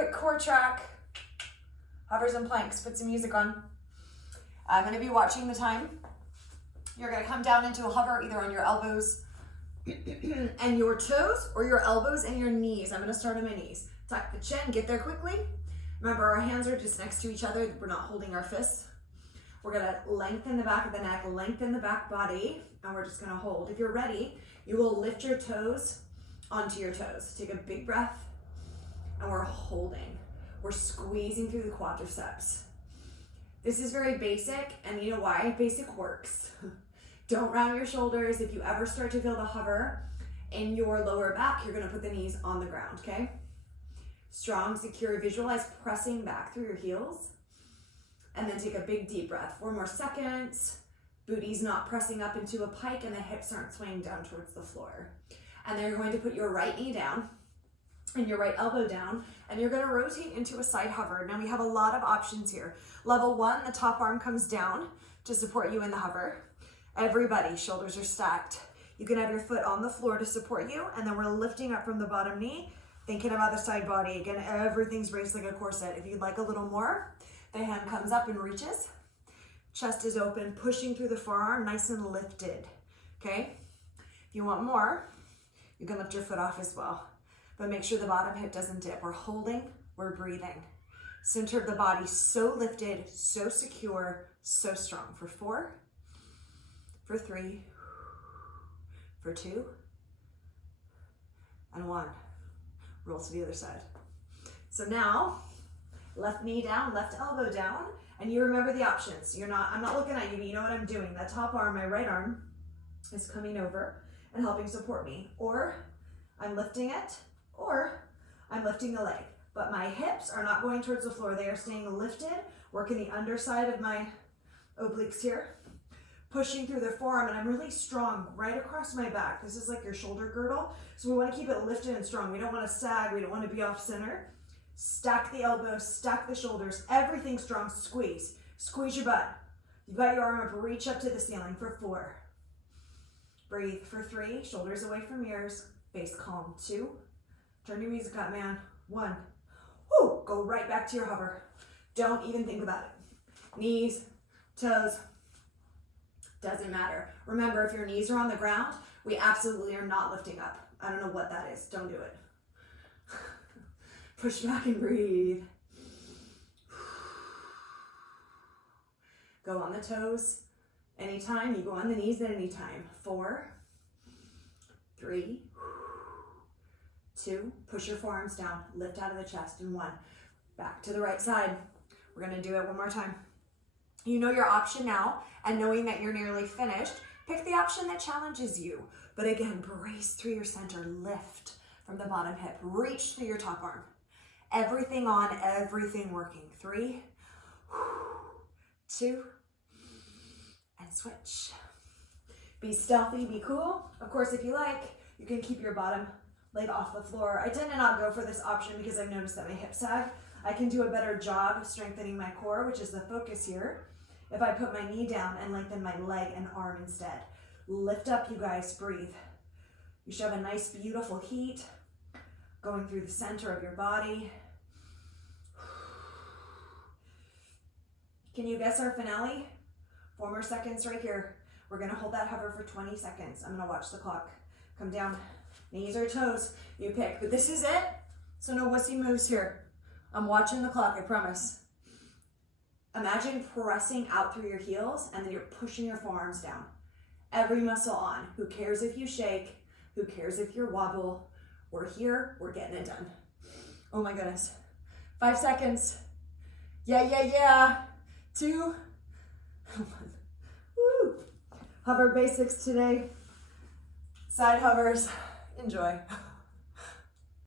quick core track, hovers and planks. Put some music on. I'm going to be watching the time. You're going to come down into a hover either on your elbows and your toes or your elbows and your knees. I'm going to start on my knees. Tuck the chin, get there quickly. Remember, our hands are just next to each other. We're not holding our fists. We're going to lengthen the back of the neck, lengthen the back body, and we're just going to hold. If you're ready, you will lift your toes onto your toes. Take a big breath, and we're holding. We're squeezing through the quadriceps. This is very basic, and you know why? Basic works. Don't round your shoulders. If you ever start to feel the hover in your lower back, you're going to put the knees on the ground, okay? Strong, secure. Visualize pressing back through your heels. And then take a big deep breath. 4 more seconds. Booty's not pressing up into a pike and the hips aren't swaying down towards the floor. And then you're going to put your right knee down and your right elbow down, and you're going to rotate into a side hover. Now we have a lot of options here. Level 1, the top arm comes down to support you in the hover. Everybody, shoulders are stacked. You can have your foot on the floor to support you, and then we're lifting up from the bottom knee, thinking about the side body. Again, everything's braced like a corset. If you'd like a little more, the hand comes up and reaches. Chest is open, pushing through the forearm, nice and lifted, okay? If you want more, you can lift your foot off as well. But make sure the bottom hip doesn't dip. We're holding, we're breathing. Center of the body so lifted, so secure, so strong. For 4, for 3, for 2, and 1. Roll to the other side. So now, left knee down, left elbow down, and you remember the options. I'm not looking at you, but you know what I'm doing. That top arm, my right arm, is coming over and helping support me. Or I'm lifting it, or I'm lifting the leg. But my hips are not going towards the floor. They are staying lifted, working the underside of my obliques here, pushing through the forearm, and I'm really strong right across my back. This is like your shoulder girdle. So we want to keep it lifted and strong. We don't want to sag. We don't want to be off center. Stack the elbows, stack the shoulders, everything strong. Squeeze. Squeeze your butt. You've got your arm up, reach up to the ceiling for 4. Breathe for 3, shoulders away from ears, face calm. 2, turn your music up, man. 1, whoo, go right back to your hover. Don't even think about it. Knees, toes, doesn't matter. Remember, if your knees are on the ground, we absolutely are not lifting up. I don't know what that is. Don't do it. Push back and breathe. Go on the toes anytime. You go on the knees at any time. 4, 3, 2. Push your forearms down. Lift out of the chest. And 1. Back to the right side. We're going to do it one more time. You know your option now, and knowing that you're nearly finished, pick the option that challenges you. But again, brace through your center. Lift from the bottom hip. Reach through your top arm. Everything on, everything working. 3, 2, and switch. Be stealthy, be cool. Of course, if you like, you can keep your bottom leg off the floor. I tend to not go for this option because I've noticed that my hips sag. I can do a better job of strengthening my core, which is the focus here, if I put my knee down and lengthen my leg and arm instead. Lift up, you guys, breathe. You should have a nice, beautiful heat going through the center of your body. Can you guess our finale? 4 more seconds right here. We're gonna hold that hover for 20 seconds. I'm gonna watch the clock. Come down, knees or toes, you pick. But this is it, so no wussy moves here. I'm watching the clock, I promise. Imagine pressing out through your heels and then you're pushing your forearms down. Every muscle on. Who cares if you shake? Who cares if you wobble? We're here, we're getting it done. Oh my goodness. 5 seconds. Yeah. 2, 1. Woo. Hover basics today. Side hovers. Enjoy.